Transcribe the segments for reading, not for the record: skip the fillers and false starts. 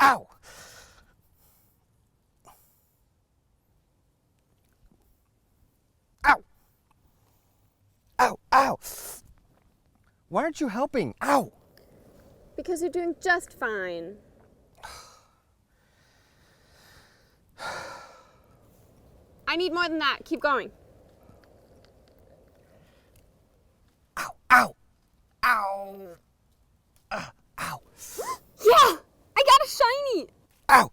Ow! Ow! Ow! Ow! Why aren't you helping? Ow! Because you're doing just fine. I need more than that. Keep going. Ow! Ow! Ow! Ow! Yeah! I got a shiny! Ow!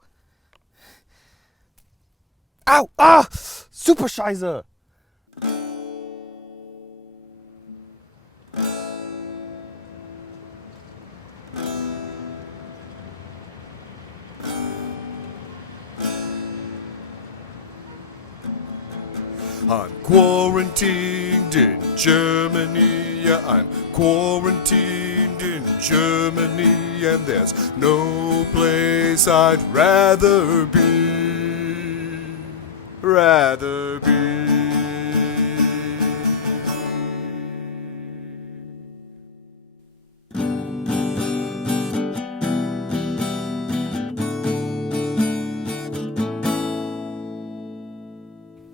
Ow! Ah! Super Scheiße! I'm quarantined in Germany, yeah, I'm quarantined in Germany, and there's no place I'd rather be, rather be.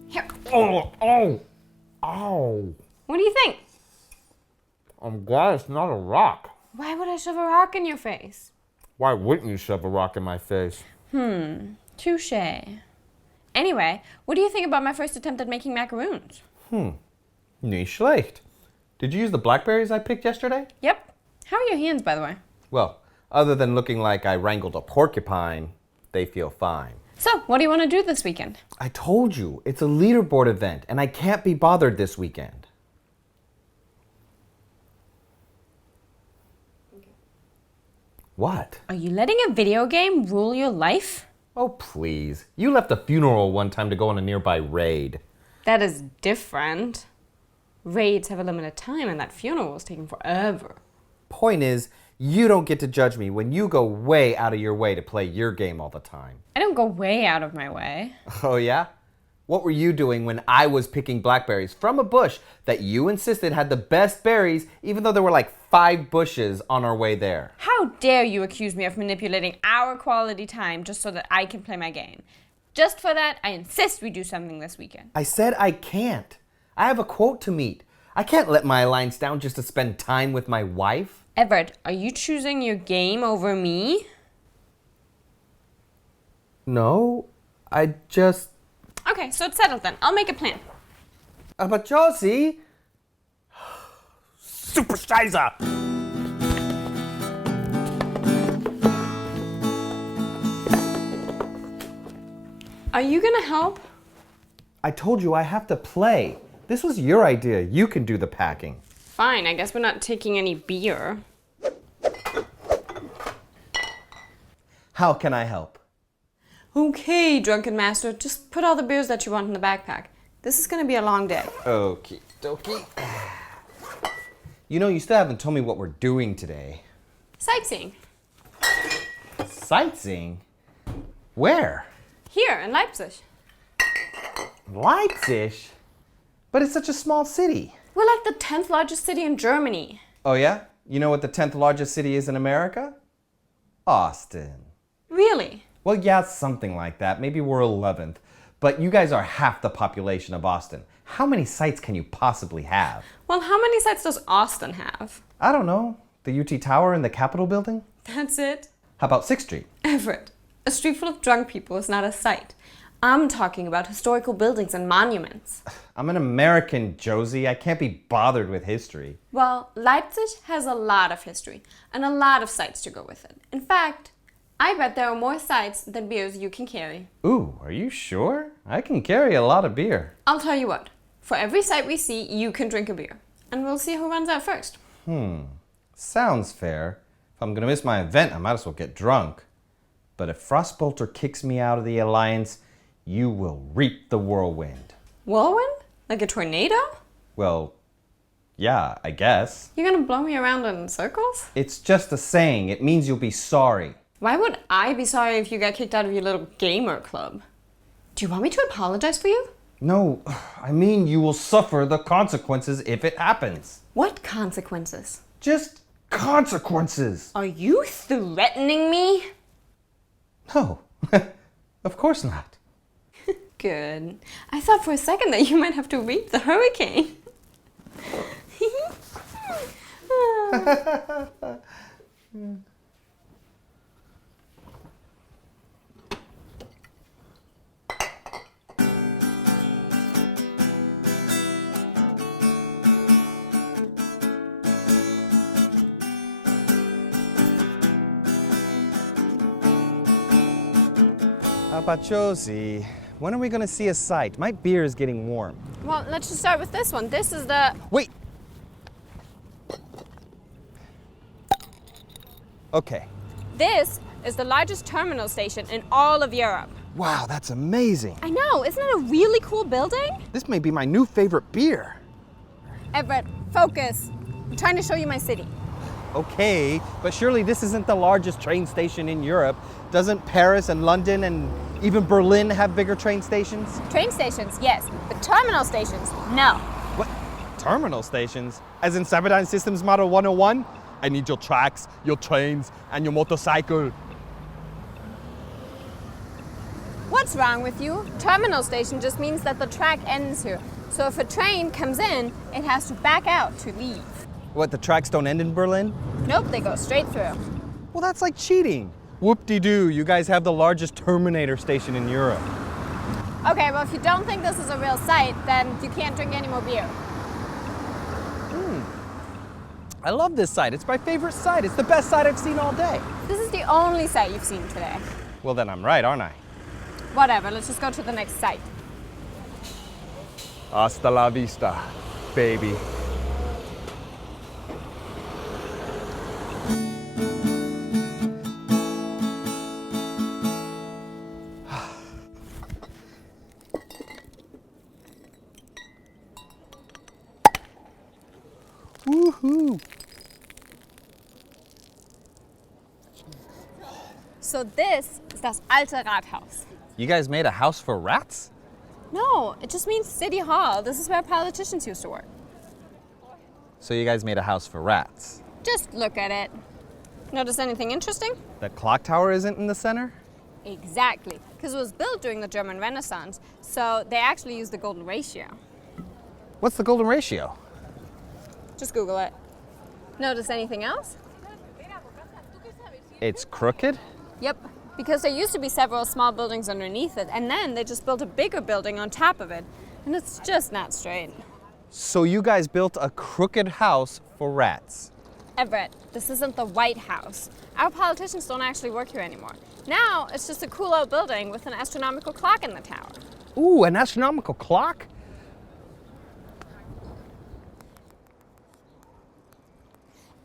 Here. Oh! Oh! Ow! What do you think? I'm glad it's not a rock. Why would I shove a rock in your face? Why wouldn't you shove a rock in my face? Touche. Anyway, what do you think about my first attempt at making macaroons? Nicht schlecht. Did you use the blackberries I picked yesterday? Yep. How are your hands, by the way? Well, other than looking like I wrangled a porcupine, they feel fine. So, what do you want to do this weekend? I told you, it's a leaderboard event, and I can't be bothered this weekend. What? Are you letting a video game rule your life? Oh, please. You left a funeral one time to go on a nearby raid. That is different. Raids have a limited time and that funeral was taking forever. Point is, you don't get to judge me when you go way out of your way to play your game all the time. I don't go way out of my way. Oh, yeah? What were you doing when I was picking blackberries from a bush that you insisted had the best berries, even though there were like 5 bushes on our way there? How dare you accuse me of manipulating our quality time just so that I can play my game? Just for that, I insist we do something this weekend. I said I can't. I have a quote to meet. I can't let my alliance down just to spend time with my wife. Everett, are you choosing your game over me? No, I just... Okay, so it's settled then. I'll make a plan. But Josie... Super Scheiße! Are you gonna help? I told you I have to play. This was your idea. You can do the packing. Fine, I guess we're not taking any beer. How can I help? Okay, drunken master, just put all the beers that you want in the backpack. This is gonna be a long day. Okie dokie. You know, you still haven't told me what we're doing today. Sightseeing. Sightseeing? Where? Here in Leipzig. Leipzig? But it's such a small city. We're like the 10th largest city in Germany. Oh yeah? You know what the 10th largest city is in America? Austin. Really? Well, yeah, something like that. Maybe we're 11th. But you guys are half the population of Austin. How many sites can you possibly have? Well, how many sites does Austin have? I don't know. The UT Tower and the Capitol building? That's it. How about 6th Street? Everett, a street full of drunk people is not a site. I'm talking about historical buildings and monuments. I'm an American, Josie. I can't be bothered with history. Well, Leipzig has a lot of history and a lot of sites to go with it. In fact, I bet there are more sites than beers you can carry. Ooh, are you sure? I can carry a lot of beer. I'll tell you what, for every site we see, you can drink a beer. And we'll see who runs out first. Sounds fair. If I'm gonna miss my event, I might as well get drunk. But if Frostbolter kicks me out of the Alliance, you will reap the whirlwind. Whirlwind? Like a tornado? Well, yeah, I guess. You're gonna blow me around in circles? It's just a saying. It means you'll be sorry. Why would I be sorry if you got kicked out of your little gamer club? Do you want me to apologize for you? No, I mean you will suffer the consequences if it happens. What consequences? Just consequences. Are you threatening me? Oh, of course not. Good. I thought for a second that you might have to reap the hurricane. Josie, when are we going to see a sight? My beer is getting warm. Well, let's just start with this one. This is the... Wait! Okay. This is the largest terminal station in all of Europe. Wow, that's amazing. I know, isn't it a really cool building? This may be my new favorite beer. Everett, focus. I'm trying to show you my city. Okay, but surely this isn't the largest train station in Europe. Doesn't Paris and London and even Berlin have bigger train stations? Train stations, yes, but terminal stations, no. What? Terminal stations? As in Cyberdyne Systems Model 101? I need your tracks, your trains, and your motorcycle. What's wrong with you? Terminal station just means that the track ends here. So if a train comes in, it has to back out to leave. What, the tracks don't end in Berlin? Nope, they go straight through. Well, that's like cheating. Whoop-de-doo, you guys have the largest Terminator station in Europe. Okay, well, if you don't think this is a real site, then you can't drink any more beer. I love this site. It's my favorite site. It's the best site I've seen all day. This is the only site you've seen today. Well, then I'm right, aren't I? Whatever, let's just go to the next site. Hasta la vista, baby. Woohoo! So this is das alte Rathaus. You guys made a house for rats? No, it just means city hall. This is where politicians used to work. So you guys made a house for rats? Just look at it. Notice anything interesting? The clock tower isn't in the center? Exactly, because it was built during the German Renaissance, so they actually used the golden ratio. What's the golden ratio? Just Google it. Notice anything else? It's crooked? Yep, because there used to be several small buildings underneath it, and then they just built a bigger building on top of it, and it's just not straight. So you guys built a crooked house for rats? Everett, this isn't the White House. Our politicians don't actually work here anymore. Now, it's just a cool old building with an astronomical clock in the tower. Ooh, an astronomical clock?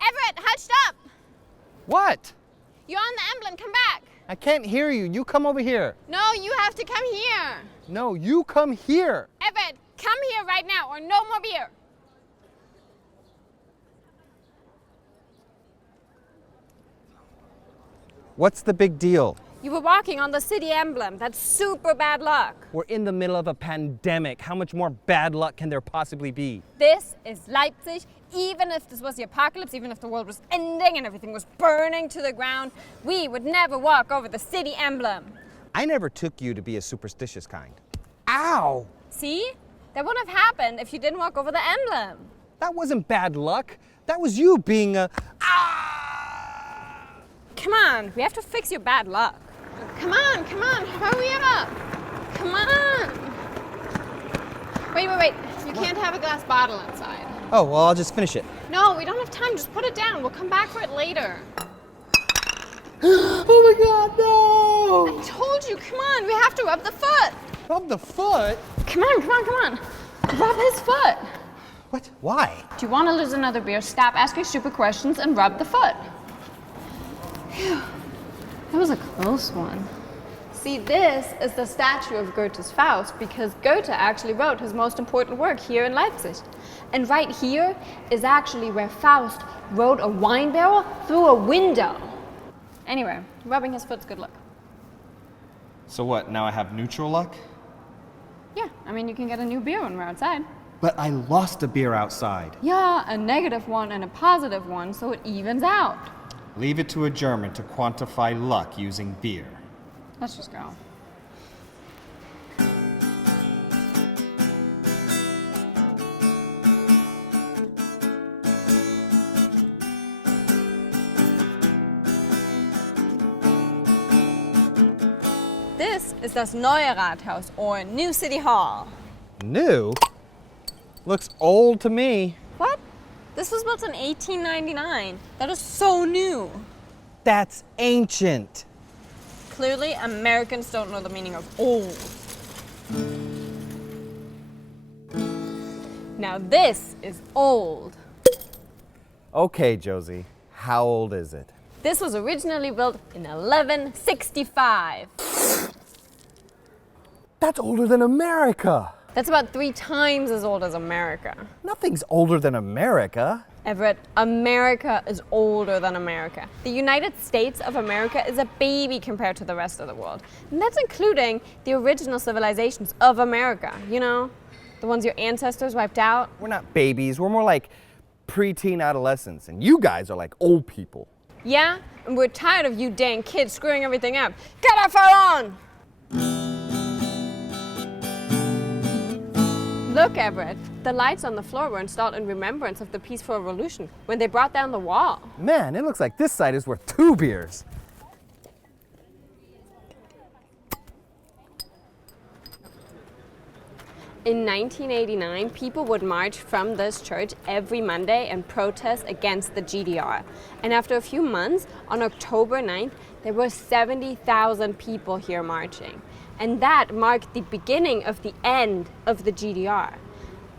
Everett, halt, stop! What? You're on the emblem, come back! I can't hear you. You come over here. No, you have to come here! No, you come here. Everett, come here right now or no more beer! What's the big deal? You were walking on the city emblem. That's super bad luck. We're in the middle of a pandemic. How much more bad luck can there possibly be? This is Leipzig. Even if this was the apocalypse, even if the world was ending and everything was burning to the ground, we would never walk over the city emblem. I never took you to be a superstitious kind. Ow! See? That wouldn't have happened if you didn't walk over the emblem. That wasn't bad luck. That was you being a... Come on, we have to fix your bad luck. Come on, hurry up. Come on. Wait. You can't have a glass bottle inside. Oh, well, I'll just finish it. No, we don't have time. Just put it down. We'll come back for it later. Oh my God, no! I told you, come on. We have to rub the foot. Rub the foot? Come on. Rub his foot. What? Why? Do you want to lose another beer? Stop asking stupid questions and rub the foot. Phew. That was a close one. See, this is the statue of Goethe's Faust because Goethe actually wrote his most important work here in Leipzig. And right here is actually where Faust rode a wine barrel through a window. Anyway, rubbing his foot's good luck. So what, now I have neutral luck? Yeah, I mean, you can get a new beer when we're outside. But I lost a beer outside. Yeah, a negative one and a positive one, so it evens out. Leave it to a German to quantify luck using beer. Let's just go. This is das neue Rathaus, or New City Hall. New? Looks old to me. What? This was built in 1899. That is so new. That's ancient. Clearly, Americans don't know the meaning of old. Now this is old. Okay, Josie, how old is it? This was originally built in 1165. That's older than America. That's about 3 times as old as America. Nothing's older than America. Everett, America is older than America. The United States of America is a baby compared to the rest of the world. And that's including the original civilizations of America, you know? The ones your ancestors wiped out. We're not babies, we're more like preteen adolescents, and you guys are like old people. Yeah? And we're tired of you dang kids screwing everything up. Get off our lawn! Look, Everett, the lights on the floor were installed in remembrance of the Peaceful Revolution when they brought down the wall. Man, it looks like this site is worth 2 beers. In 1989, people would march from this church every Monday and protest against the GDR. And after a few months, on October 9th, there were 70,000 people here marching. And that marked the beginning of the end of the GDR.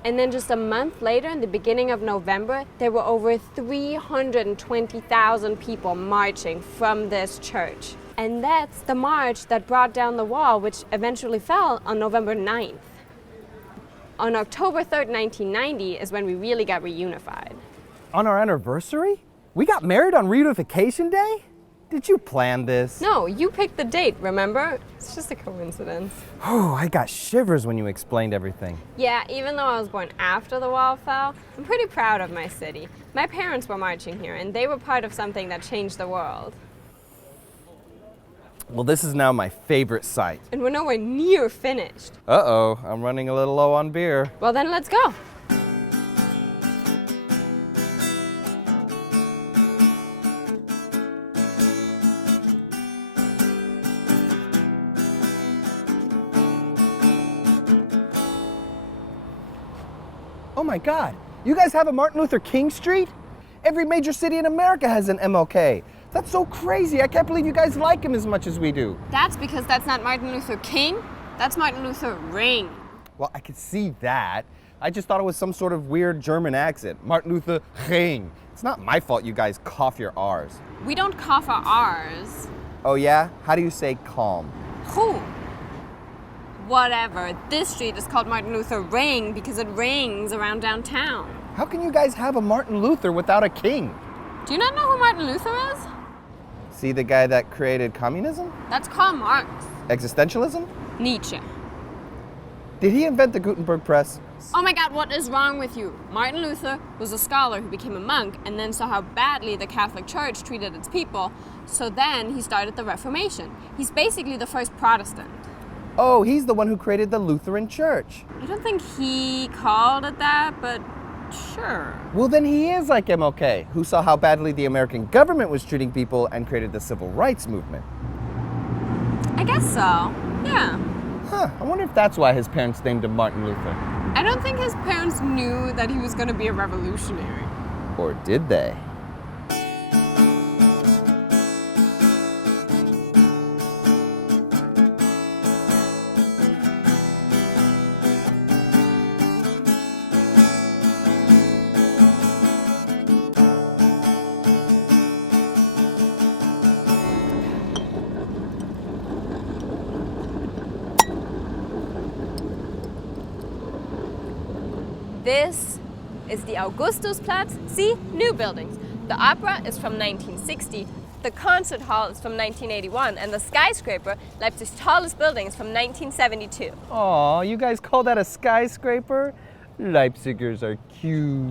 And then just a month later, in the beginning of November, there were over 320,000 people marching from this church. And that's the march that brought down the wall, which eventually fell on November 9th. On October 3rd, 1990 is when we really got reunified. On our anniversary? We got married on Reunification Day? Did you plan this? No, you picked the date, remember? It's just a coincidence. Oh, I got shivers when you explained everything. Yeah, even though I was born after the wall fell, I'm pretty proud of my city. My parents were marching here, and they were part of something that changed the world. Well, this is now my favorite site. And we're nowhere near finished. Uh-oh, I'm running a little low on beer. Well, then let's go. Oh my God, you guys have a Martin Luther King Street? Every major city in America has an MLK. That's so crazy. I can't believe you guys like him as much as we do. That's because that's not Martin Luther King. That's Martin Luther Ring. Well, I could see that. I just thought it was some sort of weird German accent. Martin Luther King. It's not my fault you guys cough your R's. We don't cough our R's. Oh yeah? How do you say calm? Who? Whatever. This street is called Martin Luther Ring because it rings around downtown. How can you guys have a Martin Luther without a king? Do you not know who Martin Luther is? See the guy that created communism? That's Karl Marx. Existentialism? Nietzsche. Did he invent the Gutenberg press? Oh my God, what is wrong with you? Martin Luther was a scholar who became a monk and then saw how badly the Catholic Church treated its people, so then he started the Reformation. He's basically the first Protestant. Oh, he's the one who created the Lutheran Church. I don't think he called it that, but sure. Well, then he is like MLK, who saw how badly the American government was treating people and created the civil rights movement. I guess so, yeah. Huh, I wonder if that's why his parents named him Martin Luther. I don't think his parents knew that he was going to be a revolutionary. Or did they? This is the Augustusplatz. See? New buildings. The opera is from 1960. The concert hall is from 1981. And the skyscraper, Leipzig's tallest building, is from 1972. Aw, you guys call that a skyscraper? Leipzigers are cute.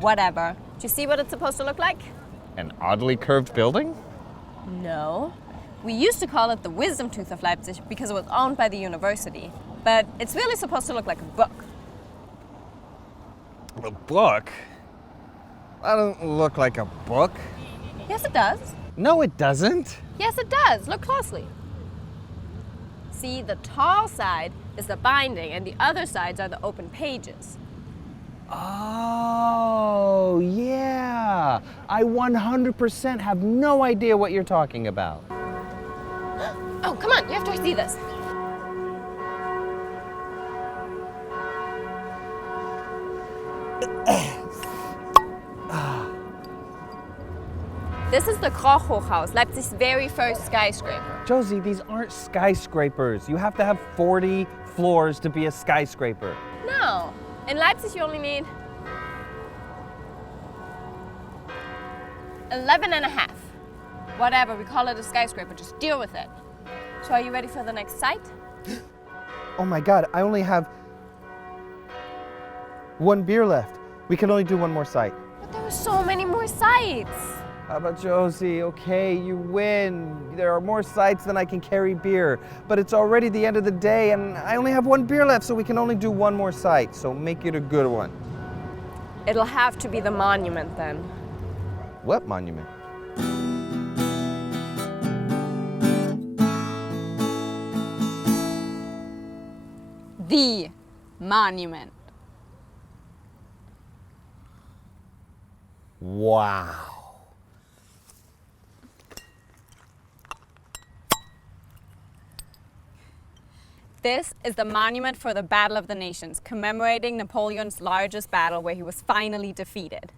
Whatever. Do you see what it's supposed to look like? An oddly curved building? No. We used to call it the wisdom tooth of Leipzig because it was owned by the university. But it's really supposed to look like a book. A book? That doesn't look like a book. Yes, it does. No, it doesn't. Yes, it does. Look closely. See, the tall side is the binding and the other sides are the open pages. Oh, yeah. I 100% have no idea what you're talking about. Oh, come on, you have to see this. This is the Hochhaus, Leipzig's very first skyscraper. Josie, these aren't skyscrapers. You have to have 40 floors to be a skyscraper. No, in Leipzig you only need 11 and a half. Whatever, we call it a skyscraper, just deal with it. So are you ready for the next site? Oh my God, I only have one beer left. We can only do one more site. But there were so many more sites. How about Josie? Okay, you win. There are more sites than I can carry beer. But it's already the end of the day and I only have one beer left, so we can only do one more site. So make it a good one. It'll have to be the monument then. What monument? The monument. Wow. This is the monument for the Battle of the Nations, commemorating Napoleon's largest battle where he was finally defeated.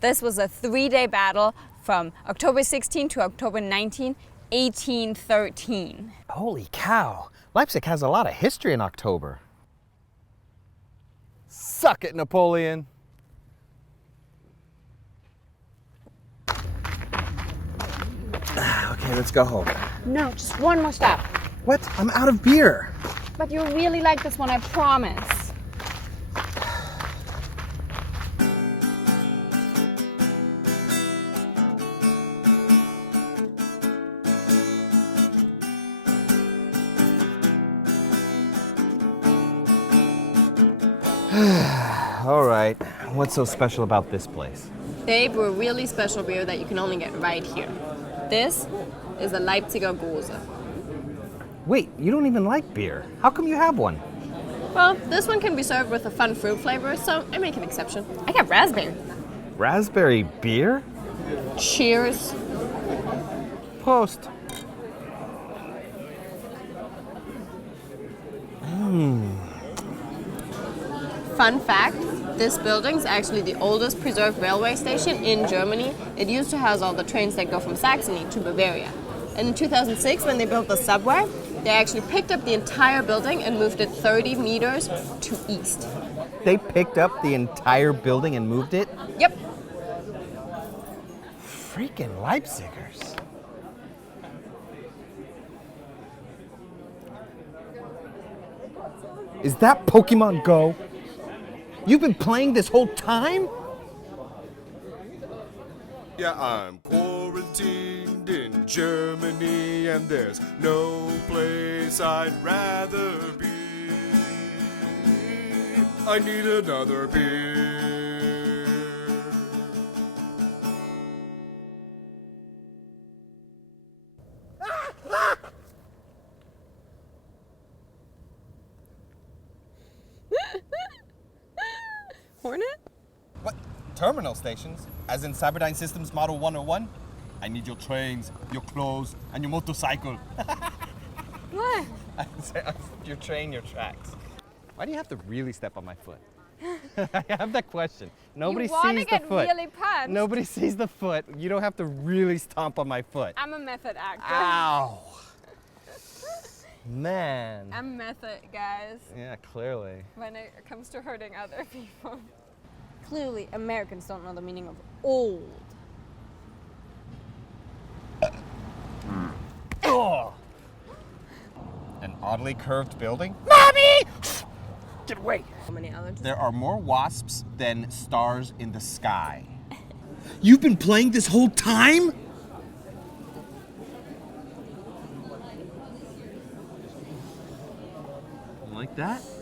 This was a 3-day battle from October 16 to October 19, 1813. Holy cow. Leipzig has a lot of history in October. Suck it, Napoleon. Okay, let's go home. No, just one more stop. What? I'm out of beer. But you'll really like this one, I promise. All right. What's so special about this place? They brew a really special beer that you can only get right here. This is the Leipziger Gose. Wait, you don't even like beer. How come you have one? Well, this one can be served with a fun fruit flavor, so I make an exception. I got raspberry. Raspberry beer? Cheers. Post. Fun fact, this building's actually the oldest preserved railway station in Germany. It used to house all the trains that go from Saxony to Bavaria. And in 2006, when they built the subway, they actually picked up the entire building and moved it 30 meters to east. They picked up the entire building and moved it? Yep. Freaking Leipzigers. Is that Pokemon Go? You've been playing this whole time? Yeah, I'm quarantined in Germany, and there's no place I'd rather be. I need another beer. Hornet? What? Terminal stations? As in Cyberdyne Systems Model 101? I need your trains, your clothes, and your motorcycle. What? Your train, your tracks. Why do you have to really step on my foot? I have that question. Nobody sees the foot. You want to get really punched? Nobody sees the foot. You don't have to really stomp on my foot. I'm a method actor. Ow. Man. I'm method, guys, Yeah, clearly. when it comes to hurting other people. Clearly, Americans don't know the meaning of old. Oh. An oddly curved building? Mommy! Get away. How many allergies? There are more wasps than stars in the sky. You've been playing this whole time? Like that?